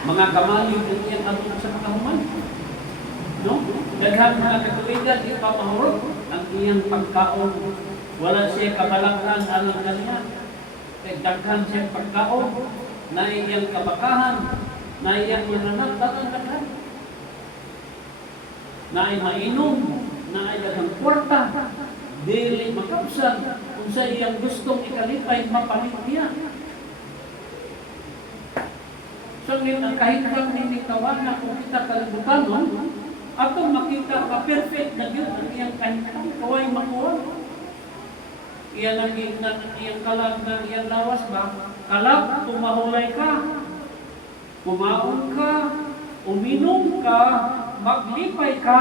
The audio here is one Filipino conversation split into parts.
Mga kamayo ng iyang abot sa mga human. No? Daghan mga katuligan, ipamahurot ang iyang pagkaon. Wala siya kabalakan alang kanya. Daghan siya pagkaon, na iyang kabakahan, na iyang mananak, daghan. Na ay mainom, na ay daghang kwarta, dili makapsan, kung sa iyang gustong ikalipay, mapalit niya. So, ang kahitang ninikawan na kung kita kalibutan, atong makita ka perfect na yun ang iyang kahitang, kaway makuha. Iyan ang iyang kalab na iyang lawas ba? Kalab, tumahulay ka, kumaon ka, uminom ka, maglipay ka.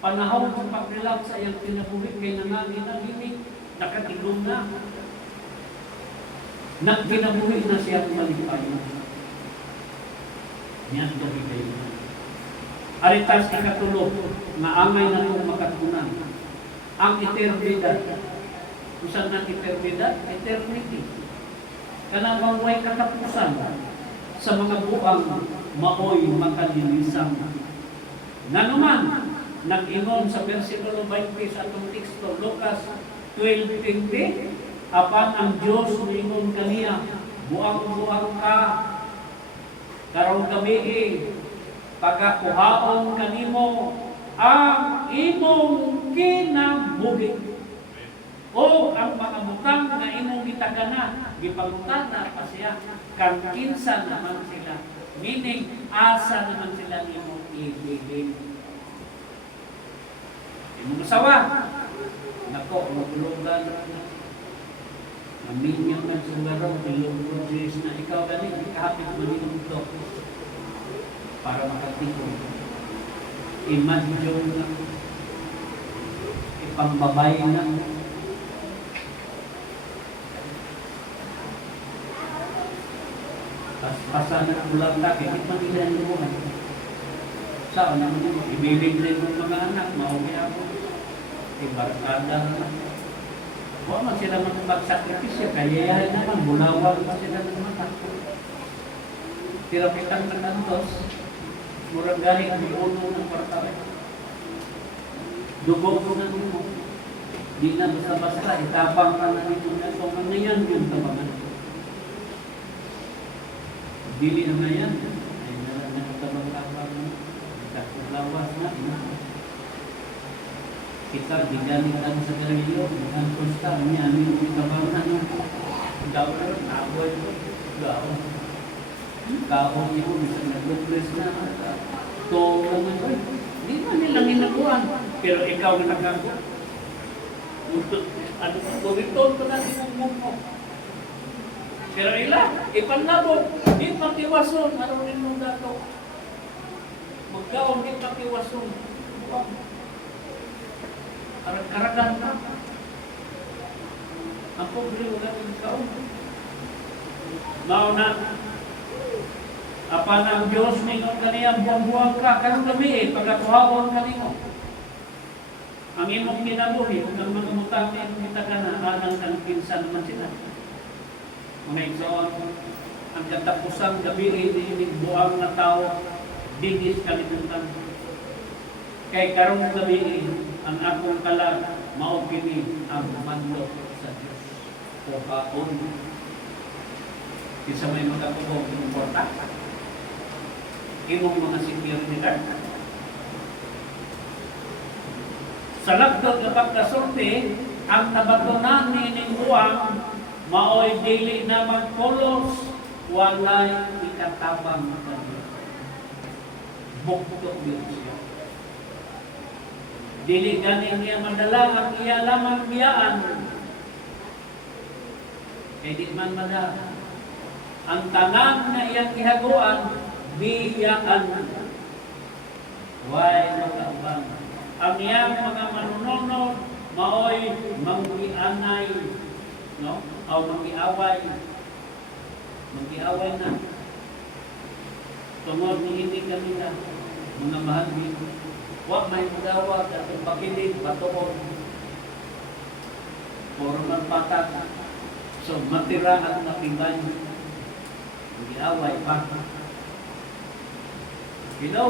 Panahon sa pag-relax sa iyang kinabuhi, kay nangaginig, nakatigong na. Nagkinabuhi na siya malipay. Yan gabi kayo. Aritas ikatulog, nga angay na itong makatunan. Ang eternidad. Kung saan ang eternidad? Eternity. Kanang way katapusan sa mga buang maoy makalilisang. Nanuman, nag-ingon sa versikulo 20 sa atong teksto, Lucas 12:20, apan ang Diyos mingon kaniya, buang-buang ka, karong gabi, pagkakuhaon kanimo ang imong kinabuhi. O ang mga butang na imong gitagana, gipangutana pa siya, kang kinsa naman sila. Meaning, asa naman sila imong ibigin. Imong asawa, nako, magulugan na. Aminyo man sa laro, ilong Diyos na ikaw galing, kahapit mo ito para makatipon. Imagine na, ipambabay na. Pasan na ulang ka, kahit manila ang buhay. Saan naman mo? Ibibig rin ng mga anak, mauwi ako. Ibarkada naman. Huwag man sila magsakripisya, kayayahan naman, bulawag pa sila ng mata. Tirapitan ng antos, murang galing ang uno ng kwartare. Dugo ko na nito. Di na basta-basta, itapang ka na nito na ito. Ano yan yung tabangan? Dili na yan. Ay nakatabang-tabang na. Lawas na. Kita diganitan sa garilyo. Ang kusta niya, ano yung tabangan na. Gawin, aboy ko. Gawin. Kaon niyo, bisa nag-duples na. Tolong mo. Di man nilang hinakuan. Pero ikaw na nagagawa. Ano sa gawin pa natin ang mumo. Pero ila, ipanlabog, di patiwason, ano rin mong dato. Magkaon, di patiwason. Karag-karagan na. Ang pobre, wala rin kaon. Mauna, apan ang Diyos ningon kaniyang buwang-buwang ka, karong gabi pagkatuhawon kanino. Ang imong kinabuhi, kung ang mga mutang na imong itagana, anang kang pinsan naman sila. Mga igsoon, ang katapusang gabi iniinig buang na tao, digis kalimutan. Kay karong gabi, ang akong kalag, maupini ang mandok sa Diyos. O kaon. Isa may magkakubog ng porta. Imong mga security. Sa lagdot na pagkasulti, ang nabatunan ni Ningbuang, maoy dili na magpulos, walay ikatabang sa Diyos. Buktok din siya. Dili ganing niya madala ang iya lamang biyaan. Kaya di man madala. Ang tanan na iyang ihaguan, biyaan. Why makaabang? Ang iyang mga manununod, maoy manggianay, no? O manggiaway. Manggiaway na. Tungod ni hindi kami na, mga mahal dito. Huwag may magawag at pagkilig, batuon. Puro man patat. So, matira at napibay. away pa. Hello?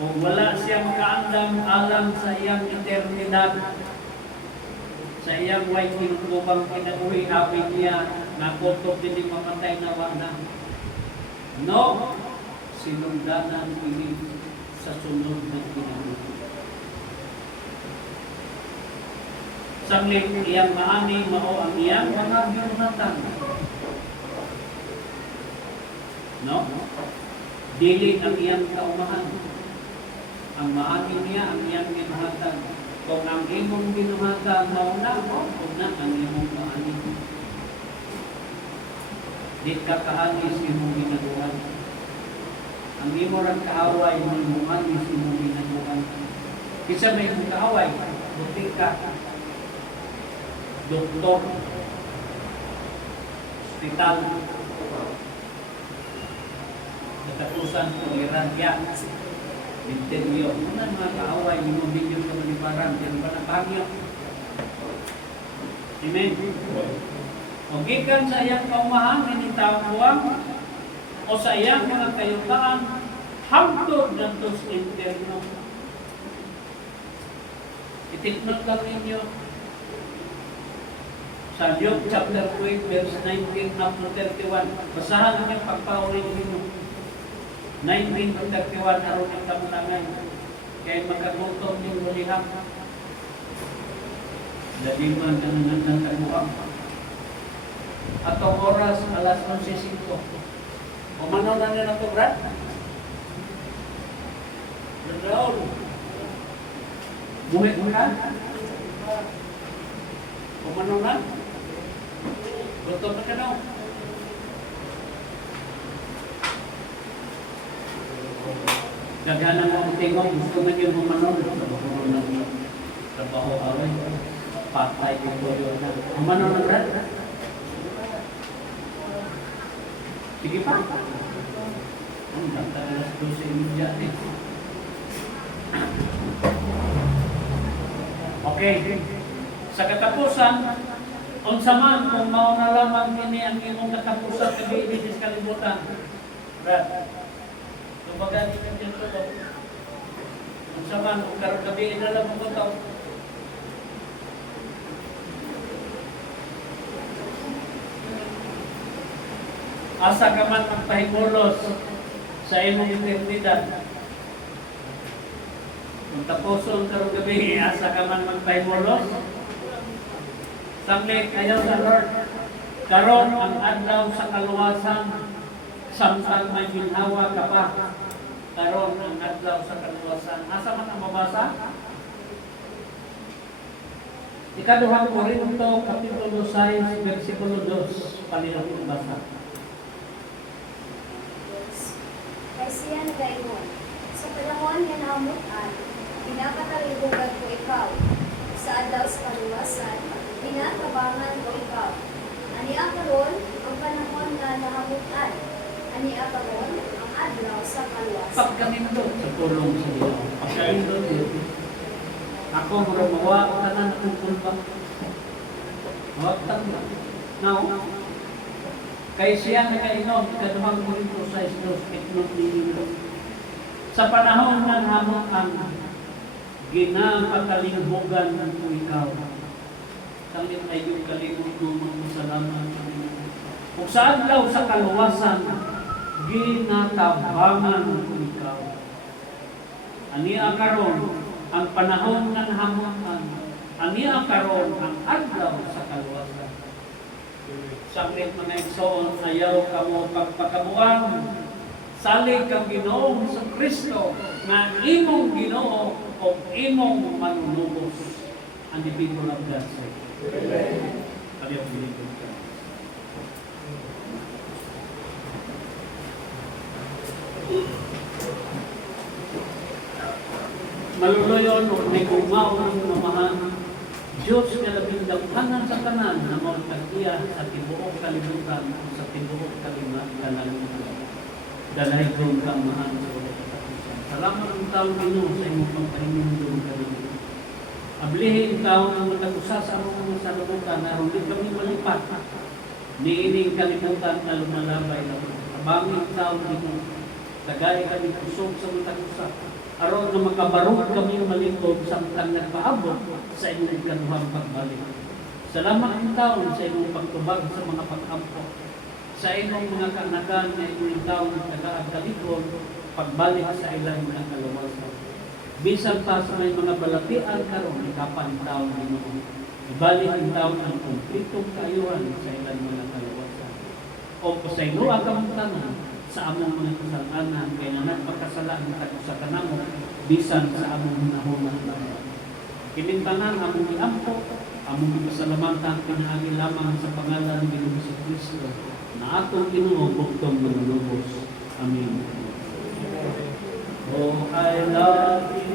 Kung wala siyang kaandam alam sa iyang eternidad, sa iyang way kinukubang kinabuhi, happy niya, nakotok din mamatay na wala. No, sinundanan ini sa sunod ng kinabuhi. Sanglit iyang maani, mao ang iyang mga ginunatan. No? Dili ang iyang kaumahan. Ang maani niya, ang iyang ginunatan. Kung ang imong ginunatan, mauna mo, kung na ang imong maani. Di ka kaanis imong ginagawan. Ang imo rin kaaway, imong maanis imong ginagawan. Kisa may imong kaaway, buti ka. Doktor, hospital, katapusan, pangiragya, interview. Ano mga kaaway, yung video sa maliparan, yan ba na pangyo? Amen? O gikan sa iyang kaumahan, initawang, o sa iyang mga kayutaan, hangtod ng tos interno. Itiknot lang ninyo, sa Job chapter 12, verse 19 up to 31. Basahan niyo pagpaulit ninyo. 19 to 31, aron ang kamulangan. Kaya magkagutom yung bulihang. Daliman ka ng nagtaguang. Atong oras, alas 11:05. Umanaw na nila ito, Brad? Raul. Buhit mo na? Umanaw na? Gutom na ka na. Gagana mo ang tingong, gusto na yung humanon. Trabaho away. Patay yung boyo na. Humanon na, Brad? Sige pa. Ang bata alas 12:30 eh. Okay. Sa katapusan, unsa man kung mao na lamang kini ang imong katapusan kay sa kalibutan. Brad. Kumbaga ni dito to. Unsa man kung karon gabi na lang mo to. Asa ka man magpahimulos sa imong eternidad. Kung tapuson karon gabi, asa ka man magpahimulos. Sanglit ayaw sa Lord. Karon ang adlaw sa kaluwasan, samtang may ginhawa ka pa. Karon ang adlaw sa kaluwasan. Asa man ang mabasa? Ikaduhang Korinto, Kapitulo 6, versikulo 2. Palihang basa. Kay siya nagaingon, sa panahon nga namutan, pinapatalibugan ko ikaw. Sa adlaw sa kaluwasan, pinatabangan ko ikaw. Ani akaron ang panahon nga nahamutan. Ani akaron ang adlaw sa kaluwasan. Pagkanindot sa tulong sa Dios. Pagkanindot yun. Ako mura mawa ka na natutulpa. Mawa ka na. Now, kay siya nagainom, ikaduhang Korinto 6:2, itlog ninyo. Sa panahon ng hamutan, ginapakalimbugan ko ikaw. Sanglit ay yung kalimot ng masalamat. Kung sa adlaw sa kaluwasan, ginatabangan ko ikaw. Ani karon ang panahon ng hamutan, ani karon ang adlaw sa kaluwasan. Sanglit mga igsoon, ayaw kamo pagpakabuang, salig kang Ginoong sa Kristo, na imong Ginoo o imong manunubos. And the people of God say, Amen. Ayaw bilibig ka. Maluloyon o may kumaw ng mamahan, Diyos na labindaghanan sa kanan na magkagiya sa tibuok kalibutan sa tibuok kalibutan. Dalay kong kamahan sa ulit katapusan. Salamat ang taong Ginoo sa imong pagpahinindong kalibutan. Ablihin taong ang matagusa sa among mga salubutan na hindi kami malipat. Niining kalimutan na lumalabay na abangin taon din mo. Tagay kami kusog sa mga usap. Aron na makabarog kami malingkod sa ang nagpaabot sa inyong ikaduhang pagbalik. Salamat ng taon sa inyong pagtubag sa mga pag-ampo. Sa inyong mga kanagan na inyong taon na taga-agkalikon, pagbalik sa ilang mga kalawasan. Bisan pa sa may mga balatian karon ikapan taon din mo. Ibalik ang taon ang kumpletong kaayuhan sa ilang mga kalawasan. O sa ino ang kamuntanan sa among mga kasalanan kaya na nagpakasalaan tayo sa kanamo bisan sa among nahunan lang. Kinintanan among iampo, among pasalamatan pinaagi lamang sa pangalan ni Hesus Kristo na atong Ginoo bugtong manlubos. Amen. Oh, I love you.